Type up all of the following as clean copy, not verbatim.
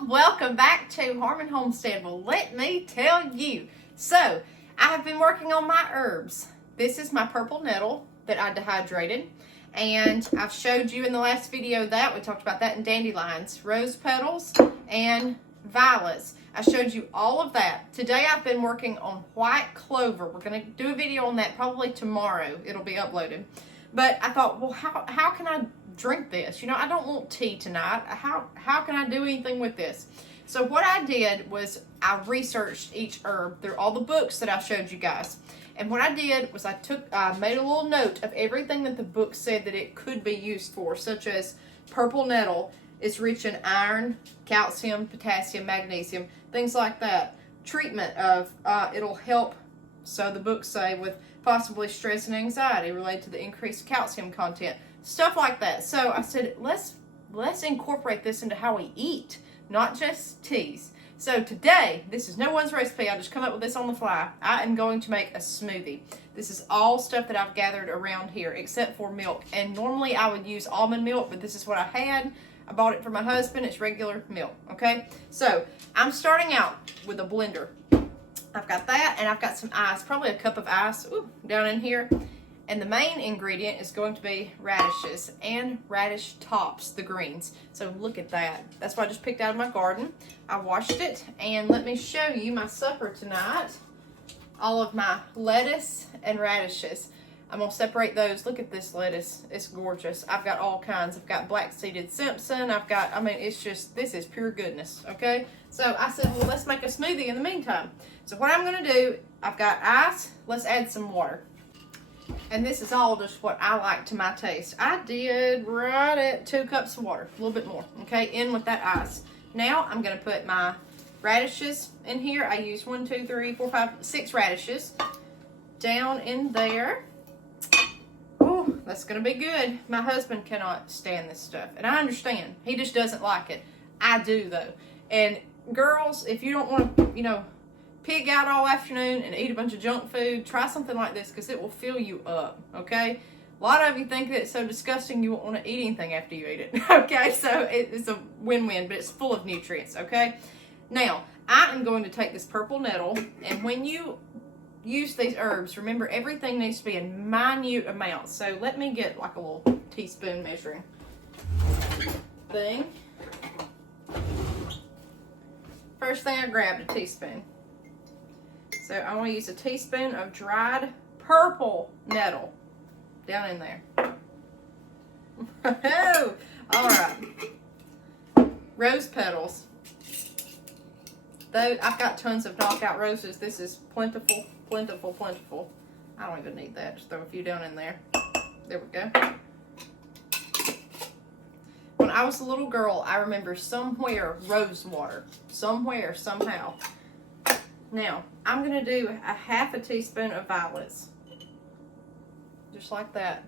y'all, welcome back to Homestead. Well, let me tell you. So, I have been working on my herbs. This is my purple nettle that I dehydrated. And I've showed you in the last video that. We talked about that in dandelions, rose petals, and violets. I showed you all of that. Today I've been working on white clover. We're going to do a video on that probably tomorrow. It'll be uploaded. But I thought, well, how can I drink this? You know, I don't want tea tonight. How can I do anything with this? So what I did was I researched each herb through all the books that I showed you guys. And what I did was I made a little note of everything that the book said that it could be used for, such as purple nettle is rich in iron, calcium, potassium, magnesium, things like that. Treatment of, it'll help, so the books say, with possibly stress and anxiety related to the increased calcium content, stuff like that. So I said, let's incorporate this into how we eat, not just teas. So today, this is no one's recipe. I just come up with this on the fly. I am going to make a smoothie. This is all stuff that I've gathered around here, except for milk. And normally I would use almond milk, but this is what I had. I bought it for my husband. It's regular milk, okay? So I'm starting out with a blender. I've got that, and I've got some ice, probably a cup of ice down in here. And the main ingredient is going to be radishes and radish tops, the greens. So look at that. That's what I just picked out of my garden. I washed it, and let me show you my supper tonight. All of my lettuce and radishes. I'm going to separate those. Look at this lettuce. It's gorgeous. I've got all kinds. I've got black-seeded Simpson. It's just, this is pure goodness, okay? So I said, well, let's make a smoothie in the meantime. So what I'm going to do, I've got ice. Let's add some water. And this is all just what I like to my taste. I did right at 2 cups of water, a little bit more, okay, in with that ice. Now I'm going to put my radishes in here. I used 1, 2, 3, 4, 5, 6 radishes down in there. Oh, that's going to be good. My husband cannot stand this stuff, and I understand. He just doesn't like it. I do, though. And girls, if you don't want to, pig out all afternoon and eat a bunch of junk food, try something like this because it will fill you up, okay? A lot of you think that it's so disgusting you won't want to eat anything after you eat it, okay? So it's a win-win, but it's full of nutrients, okay? Now, I am going to take this purple nettle, and when you use these herbs, remember everything needs to be in minute amounts. So let me get like a little teaspoon measuring thing. First thing I grabbed, a teaspoon. So I want to use a teaspoon of dried purple nettle down in there. All right. Rose petals. Though I've got tons of knockout roses, this is plentiful, plentiful, plentiful. I don't even need that. Just throw a few down in there. There we go. When I was a little girl, I remember somewhere rose water. Somewhere, somehow. Now, I'm going to do a half a teaspoon of violets. Just like that.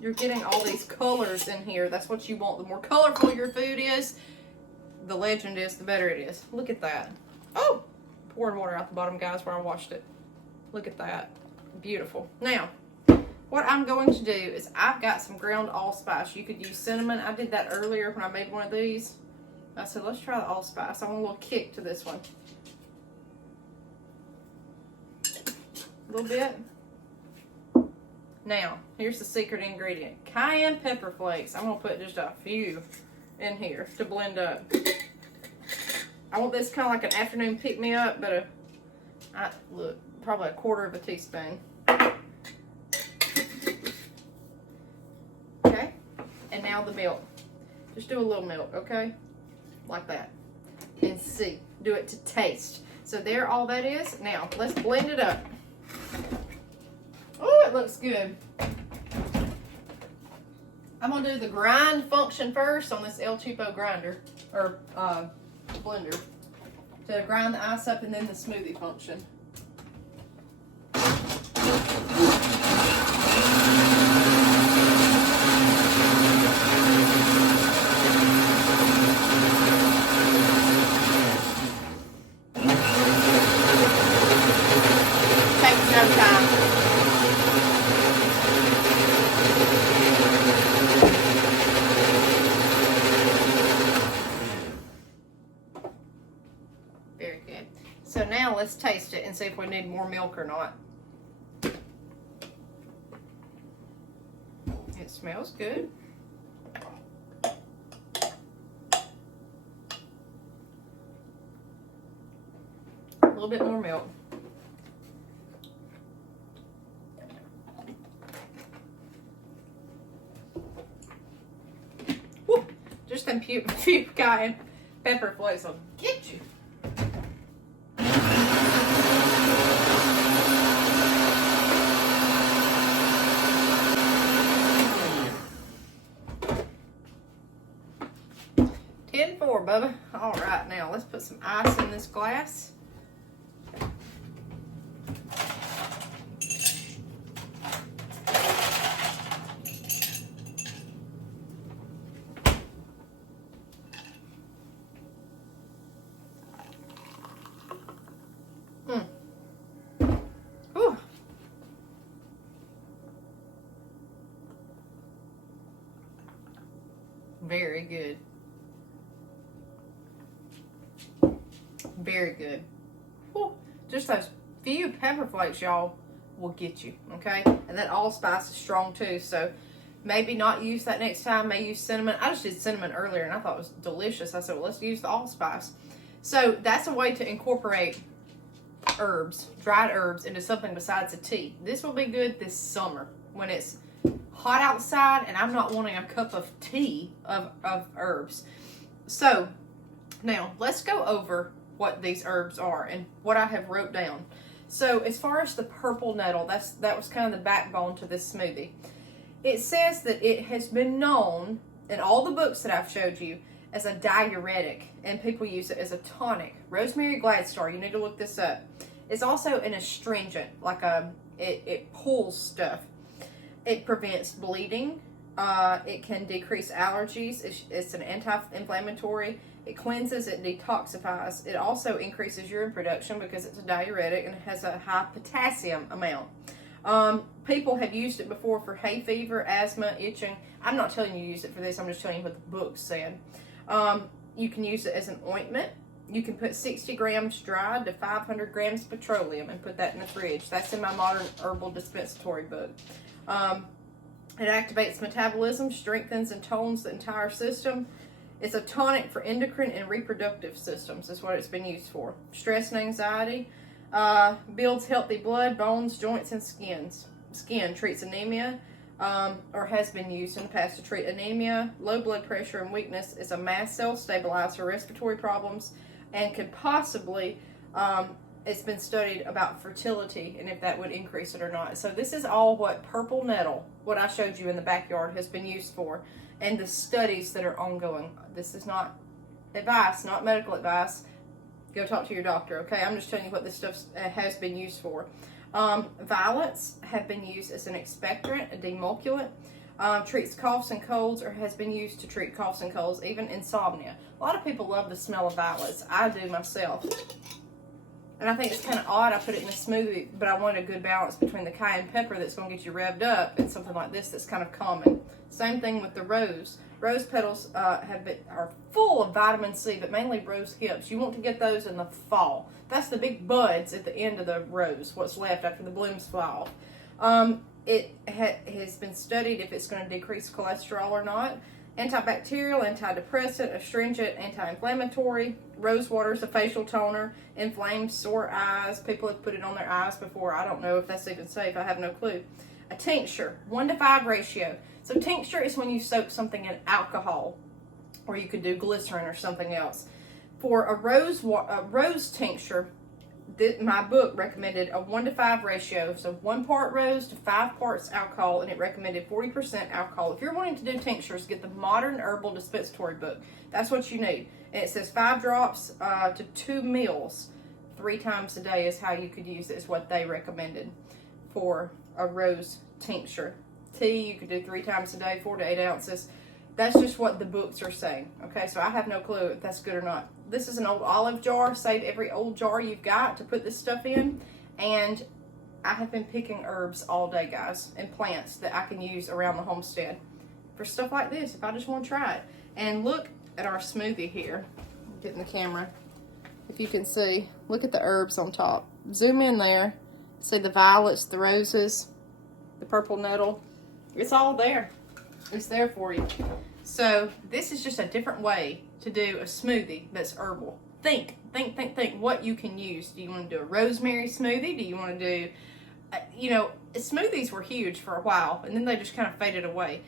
You're getting all these colors in here. That's what you want. The more colorful your food is, the legend is, the better it is. Look at that. Oh! Pouring water out the bottom, guys, where I washed it. Look at that. Beautiful. Now, what I'm going to do is I've got some ground allspice. You could use cinnamon. I did that earlier when I made one of these. I said, let's try the allspice. I want a little kick to this one. A little bit. Now, here's the secret ingredient. Cayenne pepper flakes. I'm going to put just a few in here to blend up. I want this kind of like an afternoon pick-me-up, but look, probably a quarter of a teaspoon. Okay? And now the milk. Just do a little milk, okay? Like that. And see. Do it to taste. So there all that is. Now, let's blend it up. Oh, it looks good. I'm going to do the grind function first on this El Cheapo grinder. Or blender. To grind the ice up, and then the smoothie function. Takes no time. So now let's taste it and see if we need more milk or not. It smells good. A little bit more milk. Woo! Just them few cayenne pepper flakes will get you. Bubba. All right, now let's put some ice in this glass. Ooh. Very good. Very good. Whew. Just those few pepper flakes, y'all, will get you, okay? And that allspice is strong too, so maybe not use that next time. May use cinnamon. I just did cinnamon earlier and I thought it was delicious. I said, well, let's use the allspice. So that's a way to incorporate herbs, dried herbs, into something besides a tea. This will be good this summer when it's hot outside and I'm not wanting a cup of tea of herbs. So now let's go over what these herbs are and what I have wrote down. So as far as the purple nettle, that was kind of the backbone to this smoothie. It says that it has been known in all the books that I've showed you as a diuretic, and people use it as a tonic. Rosemary Gladstar, you need to look this up. It's also an astringent, like it pulls stuff. It prevents bleeding. It can decrease allergies. It's an anti-inflammatory. It cleanses, it detoxifies. It also increases urine production because it's a diuretic and it has a high potassium amount. People have used it before for hay fever, asthma, itching. I'm not telling you to use it for this. I'm just telling you what the book said. You can use it as an ointment. You can put 60 grams dried to 500 grams petroleum and put that in the fridge. That's in my Modern Herbal Dispensatory book. It activates metabolism, strengthens and tones the entire system. It's a tonic for endocrine and reproductive systems is what it's been used for. Stress and anxiety. Builds healthy blood, bones, joints, and skin. Treats anemia, or has been used in the past to treat anemia, low blood pressure, and weakness. Is a mast cell stabilizer, respiratory problems, and could possibly, it's been studied about fertility and if that would increase it or not. So this is all what purple nettle, what I showed you in the backyard, has been used for, and the studies that are ongoing. This is not advice, not medical advice. Go talk to your doctor, okay? I'm just telling you what this stuff has been used for. Violets have been used as an expectorant, a demulculant, treats coughs and colds, or has been used to treat coughs and colds, even insomnia. A lot of people love the smell of violets. I do myself. And I think it's kind of odd I put it in a smoothie, but I wanted a good balance between the cayenne pepper that's going to get you revved up and something like this that's kind of common. Same thing with the rose. Rose petals are full of vitamin C, but mainly rose hips. You want to get those in the fall. That's the big buds at the end of the rose, what's left after the blooms fly off. It has been studied if it's going to decrease cholesterol or not. Antibacterial, antidepressant, astringent, anti-inflammatory. Rose water is a facial toner. Inflamed, sore eyes. People have put it on their eyes before. I don't know if that's even safe. I have no clue. A tincture, 1:5 ratio. So tincture is when you soak something in alcohol, or you could do glycerin or something else. For a rose tincture, my book recommended a 1:5 ratio, so 1 part rose to 5 parts alcohol, and it recommended 40% alcohol. If you're wanting to do tinctures, get the Modern Herbal Dispensatory book. That's what you need. And it says 5 drops to 2 meals 3 times a day is how you could use it, is what they recommended for a rose tincture. Tea, you could do 3 times a day, 4 to 8 ounces. That's just what the books are saying. Okay, so I have no clue if that's good or not. This is an old olive jar. Save every old jar you've got to put this stuff in. And I have been picking herbs all day, guys, and plants that I can use around the homestead for stuff like this if I just want to try it. And look at our smoothie here. Get in the camera. if you can see. Look at the herbs on top. Zoom in there. See the violets, the roses, the purple nettle. It's all there. It's there for you. So this is just a different way to do a smoothie that's herbal. Think what you can use. Do you want to do a rosemary smoothie? Do you want to do, you know, smoothies were huge for a while and then they just kind of faded away.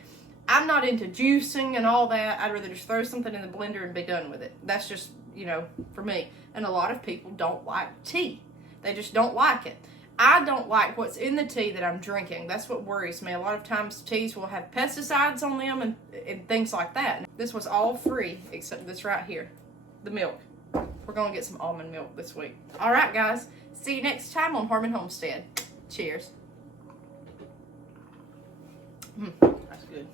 I'm not into juicing and all that. I'd rather just throw something in the blender and be done with it. That's just, you know, for me. And a lot of people don't like tea. They just don't like it. I don't like what's in the tea that I'm drinking. That's what worries me. A lot of times teas will have pesticides on them and things like that. This was all free except this right here, the milk. We're going to get some almond milk this week. All right, guys. See you next time on Harmon Homestead. Cheers. That's good.